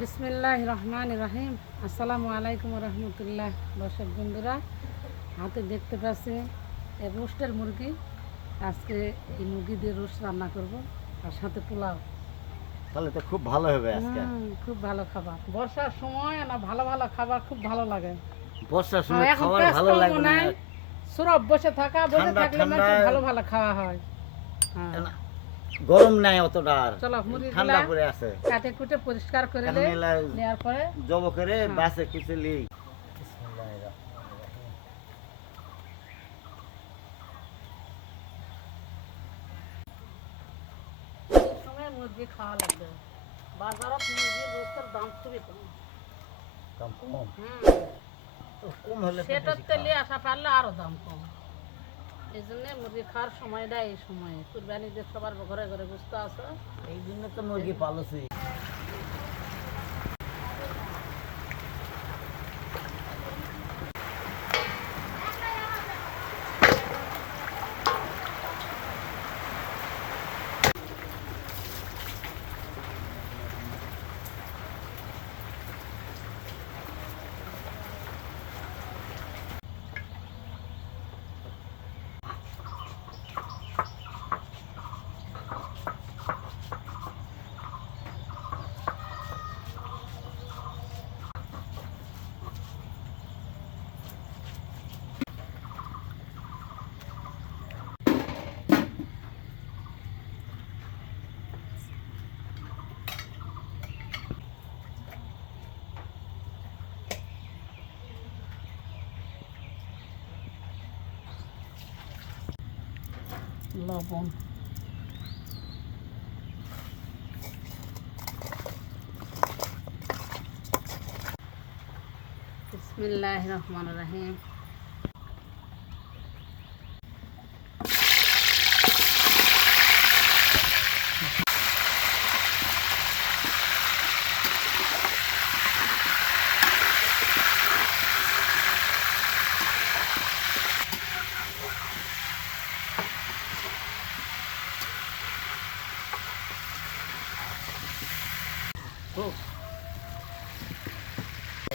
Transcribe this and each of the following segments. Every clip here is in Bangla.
বিসমিল্লাহির রহমানির রহিম। আসসালামু আলাইকুম রহমতুল্লাহ। দর্শক বন্ধুরা, হাতে দেখতে পাচ্ছি রোস্টের মুরগি। আজকে এই মুরগি দিয়ে রোস্ট রান্না করব, আর সাথে পোলাও। তাহলে তো খুব ভালো হবে আজকে। খুব ভালো খাবার। বর্ষার সময় না ভালো ভালো খাবার খুব ভালো লাগে। বর্ষার সময় এখন খাবার কাজ ভালো কর্ম লাগবে না। নাই, সরব বসে ঠান্ডা থাকলে ঠান্ডা ভালো ভালো খাওয়া হয়। হ্যাঁ, গরম নাই অতটা, চলো মুরগি ঠান্ডা পড়ে আছে। কাটে কুটে পরিষ্কার করে নেওয়ার পরে জব করে বাসে কুচলি। মুরগি খাওয়া লাগবে। বাজারত মুরগির রোস্টের দাম খুবই কম। দাম কম? তো কম হলে তো সেটার বেশি তেলে খাওয়া। আসা পারলে আরো দাম কম। এই জন্য মুরগি খাওয়ার সময়টা এই সময়ে কুরবানিদের সবার ঘরে ঘরে বুঝতে আছে। এই জন্য তো মুরগি পালছি। লবণ, বিসমিল্লাহির রহমানির রহিম।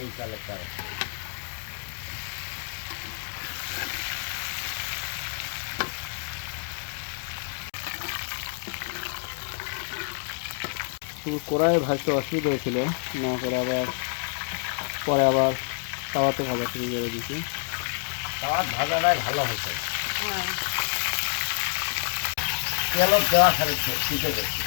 এই কালেক্টর কড়াই ভাজতে অসুবিধা হয়েছিল, না করে আবার পরে আবার তাওয়াতে ভাজা শুরু করে দিয়েছি। তাওয়ার ভাজাটাই ভালো হয়েছে। হ্যাঁ, তেল দেওয়া খালি শিখে গেছি।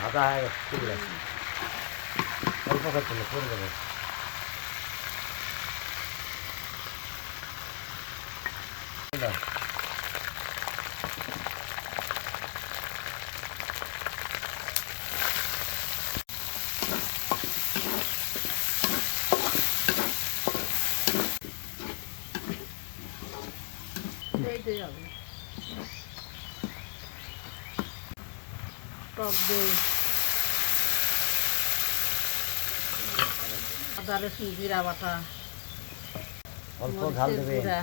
ভাজা হয়ে গেছে, ঠিক আছে। অল্প করছিল করে দেবে। এইটাই হবে। টক দই, আদা রসুন জিরা বাটা, অল্প ঝাল মরিচের দেবে। গুঁড়া,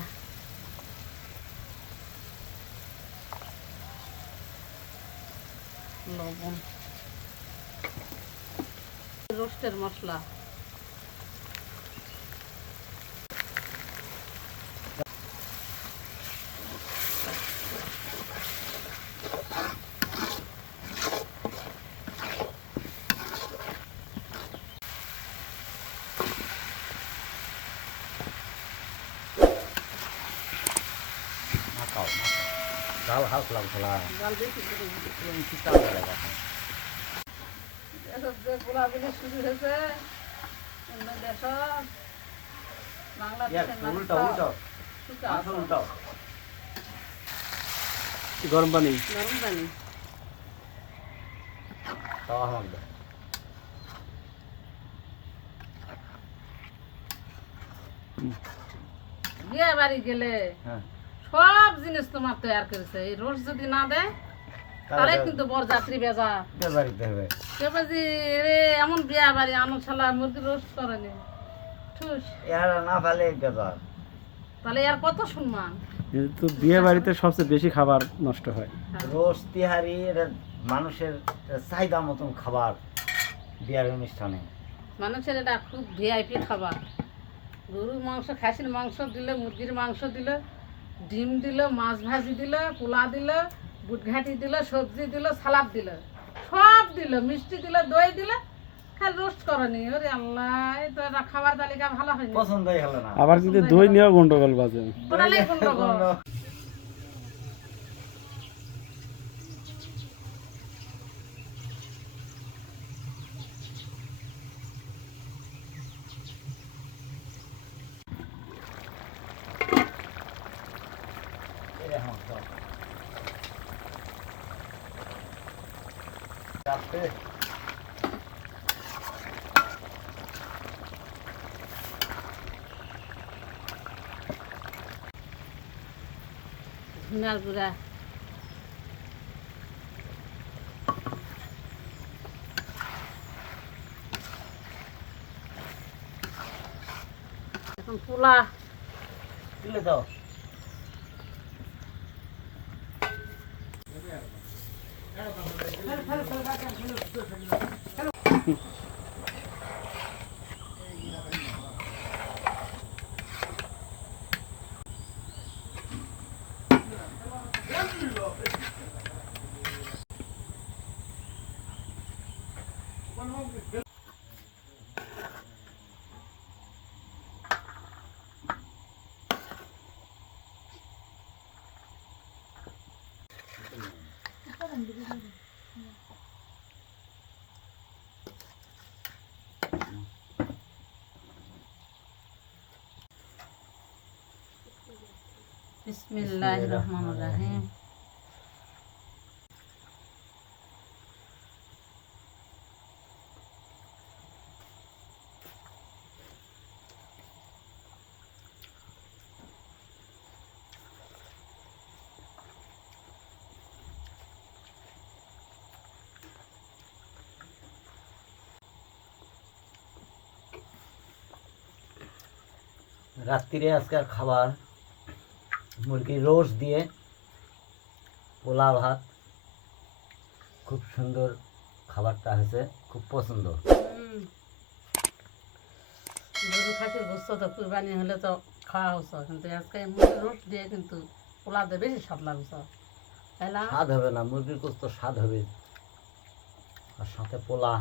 লবণ, রোস্টের মশলা, মাখাও ঝাল হালকা লাগলা জাল বেশি করে দিতে। চিন্তা লাগা। এসব যে গোলাগুলি শুরু হয়েছে অন্য দেশ, বাংলাদেশের উল্টো উল্টো উল্টো গরম পানি গরম পানি। তাওয়া মধ্যে বিয়ে বাড়ি গেলে হ্যাঁ সব জিনিস তোমার তৈরি করেছে। এই রোজ যদি না দেয় তাহলে কিন্তু বরযাত্রী বেজা বাড়িতে হবে কেবাজি রে এমন বিয়া বাড়ি আনন্দ শালা মুরগি রোস্ট করেনি ঠুস এর না ফেলে বেজার তাহলে আর কত সম্মান কিন্তু বিয়ে বাড়িতে সবচেয়ে বেশি খাবার নষ্ট হয়। রোজ তিহারি এটা মানুষের চাহিদা মতন খাবার বিয়ার অনুষ্ঠানে মানুষের এটা খুব ভিআইপি খাবার গরুর মাংস খাসির মাংস দিলে মুরগির মাংস দিলে ডিম দিল মাছ ভাজি দিল পোলা দিল বুটঘাটি দিল সবজি দিল সালাদ দিল সব দিল মিষ্টি দিল দই দিল খালি রোস্ট করেনি ওরে আল্লাহ এই তো এটা খাবার তালিকা ভালো হয়নি পছন্দই হলো না আবার কিন্তু দই নিয়েও গন্ডগোল বাজে। ওরালাই গন্ডগোল। এরকম সব। রাত্রে ধনিয়ার গুঁড়া এখন পোলা তুলে দাও বিসমিল্লাহির রহমানির রহিম রাত্রিরে আজকের খাবার মুরগির রোস্ট দিয়ে পোলা ভাত খুব সুন্দর খাবারটা হয়েছে খুব পছন্দ গরু খাসির গোস্ত তো কুরবানি হলে তো খাওয়া হচ্ছে কিন্তু আজকে মুরগির রোস্ট দিয়ে কিন্তু পোলা দিয়ে বেশি স্বাদ লাগছে তাই না স্বাদ হবে না মুরগির গোস্ত স্বাদ হবে আর সাথে পোলা